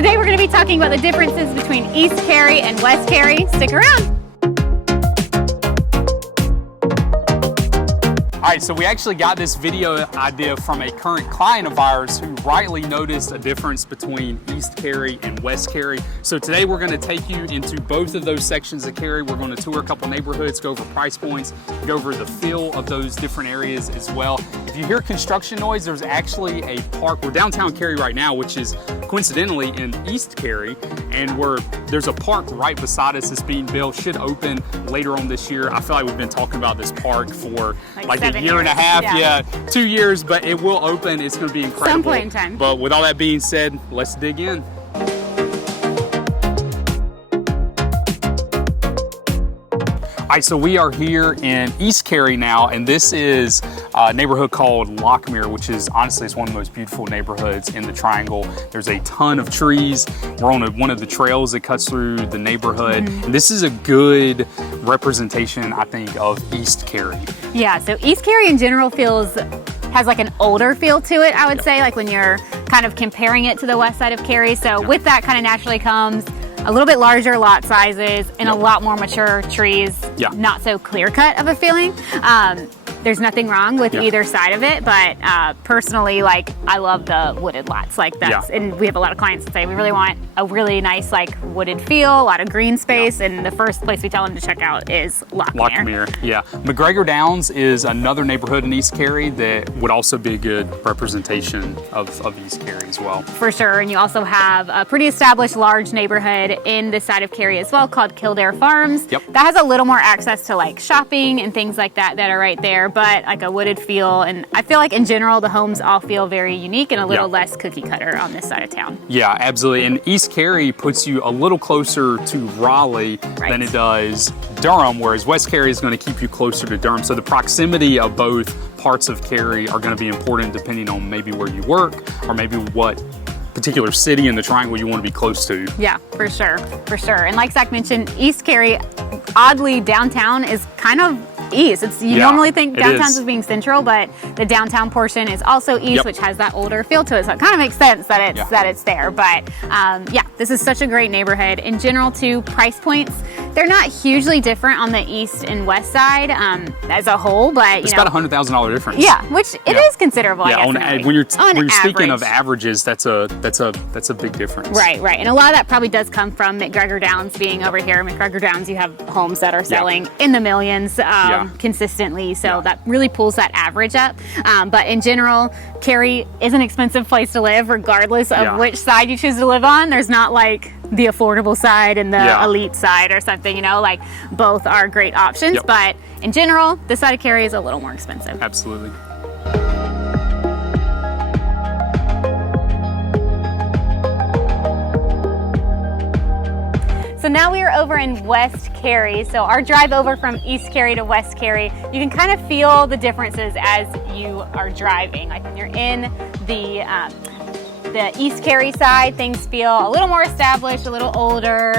Today we're going to be talking about the differences between East Cary and West Cary. Stick around. All right, so we actually got this video idea from a current client of ours who rightly noticed a difference between East Cary and West Cary. So today we're going to take you into both of those sections of Cary. We're going to tour a couple neighborhoods, go over price points, go over the feel of those different areas as well. If you hear construction noise, there's actually a park. We're downtown Cary right now, which is coincidentally in East Cary, and there's a park right beside us that's being built, should open later on this year. I feel like we've been talking about this park for like a year and a half, yeah, 2 years, but it will open. It's going to be incredible. Some point in time. But with all that being said, let's dig in. All right, so we are here in East Cary now, and this is a neighborhood called Lockmere, which is honestly it's one of the most beautiful neighborhoods in the Triangle. There's a ton of trees. We're on one of the trails that cuts through the neighborhood. And this is a good representation, I think, of East Cary. Yeah, so East Cary in general has like an older feel to it, I would say, like when you're kind of comparing it to the west side of Cary. So with that kind of naturally comes a little bit larger lot sizes and a lot more mature trees, not so clear cut of a feeling. There's nothing wrong with either side of it, but personally, like, I love the wooded lots like that. And we have a lot of clients that say we really want a really nice, like, wooded feel, a lot of green space, and the first place we tell them to check out is Lockmere. Lockmere, yeah. McGregor Downs is another neighborhood in East Cary that would also be a good representation of East Cary as well. For sure, and you also have a pretty established large neighborhood in this side of Cary as well called Kildare Farms. That has a little more access to like shopping and things like that are right there, but like a wooded feel. And I feel like in general, the homes all feel very unique and a little less cookie cutter on this side of town. Yeah, absolutely. And East Cary puts you a little closer to Raleigh than it does Durham, whereas West Cary is going to keep you closer to Durham. So the proximity of both parts of Cary are going to be important depending on maybe where you work or maybe what particular city in the Triangle you want to be close to. Yeah, for sure, for sure. And like Zach mentioned, East Cary, oddly, downtown is kind of east. You normally think downtown's as being central, but the downtown portion is also east, which has that older feel to it. So it kind of makes sense that it's there. But yeah, this is such a great neighborhood. In general, too, price points, they're not hugely different on the east and west side as a whole, but it's about $100,000 difference. Yeah, which it is considerable. Yeah, when you're speaking of averages, that's a big difference. Right. And a lot of that probably does come from McGregor Downs being over here. McGregor Downs, you have homes that are selling in the millions consistently, so that really pulls that average up. But in general, Cary is an expensive place to live, regardless of which side you choose to live on. There's not like the affordable side and the elite side or something, like both are great options. But in general, this side of Cary is a little more expensive. Absolutely. So now we are over in West Cary. So our drive over from East Cary to West Cary, you can kind of feel the differences as you are driving. Like when you're in the East Cary side, things feel a little more established, a little older,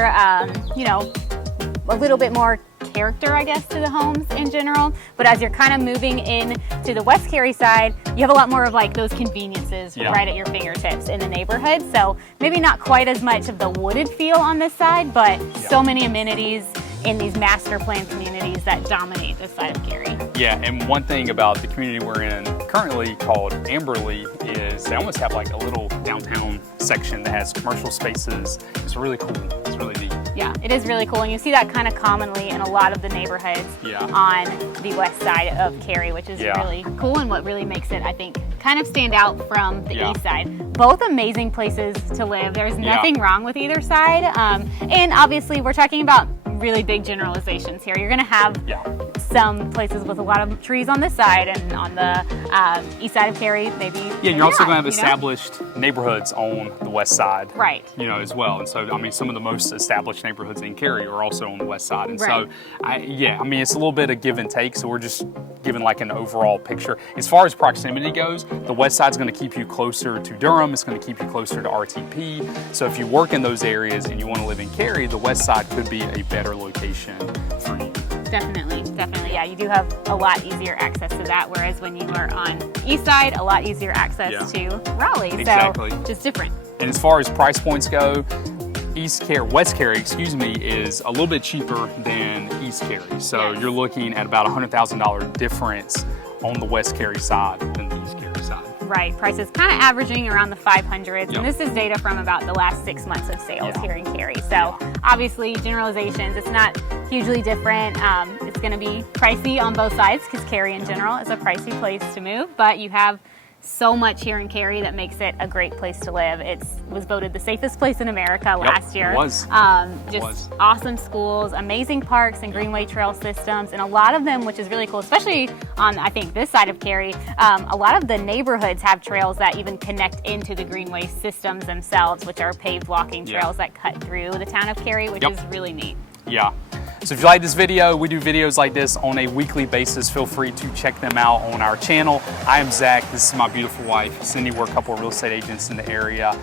a little bit more character, I guess, to the homes in general. But as you're kind of moving in to the West Cary side, you have a lot more of like those conveniences right at your fingertips in the neighborhood. So maybe not quite as much of the wooded feel on this side, but so many amenities in these master plan communities that dominate this side of Cary. Yeah, and one thing about the community we're in currently called Amberley is they almost have like a little downtown section that has commercial spaces. It's really cool. It's really neat. Yeah, it is really cool, and you see that kind of commonly in a lot of the neighborhoods on the west side of Cary, which is really cool and what really makes it, I think, kind of stand out from the east side. Both amazing places to live. There's nothing wrong with either side, and obviously we're talking about really big generalizations here. You're going to have some places with a lot of trees on this side, and on the east side of Cary, maybe. Yeah, you're also going to have established neighborhoods on the west side, right? As well. And so, I mean, some of the most established neighborhoods in Cary are also on the west side. And so, it's a little bit of give and take. So we're just giving like an overall picture. As far as proximity goes, the west side is going to keep you closer to Durham. It's going to keep you closer to RTP. So if you work in those areas and you want to live in Cary, the west side could be a better location for you. Definitely. Yeah, you do have a lot easier access to that, whereas when you are on the east side, a lot easier access to Raleigh. Exactly. So just different. And as far as price points go, West Cary, excuse me, is a little bit cheaper than East Cary. So you're looking at about $100,000 difference on the West Cary side than the East Cary side. Right, prices kind of averaging around the 500s, and this is data from about the last 6 months of sales here in Cary. So obviously generalizations, it's not hugely different. It's going to be pricey on both sides because Cary in general is a pricey place to move, but you have so much here in Cary that makes it a great place to live. It was voted the safest place in America last year. It was. Awesome schools, amazing parks and greenway trail systems, and a lot of them, which is really cool, especially on, I think, this side of Cary, a lot of the neighborhoods have trails that even connect into the greenway systems themselves, which are paved walking trails that cut through the town of Cary, which is really neat. Yeah. So if you like this video, we do videos like this on a weekly basis. Feel free to check them out on our channel. I am Zach. This is my beautiful wife, Cindi. We're a couple of real estate agents in the area.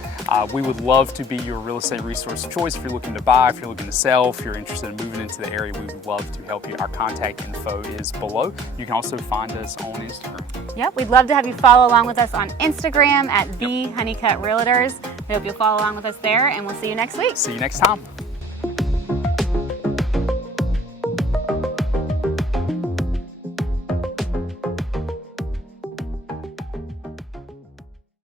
We would love to be your real estate resource of choice if you're looking to buy, if you're looking to sell, if you're interested in moving into the area. We would love to help you. Our contact info is below. You can also find us on Instagram. Yep, we'd love to have you follow along with us on Instagram at the Honeycutt Realtors. We hope you'll follow along with us there, and we'll see you next week. See you next time.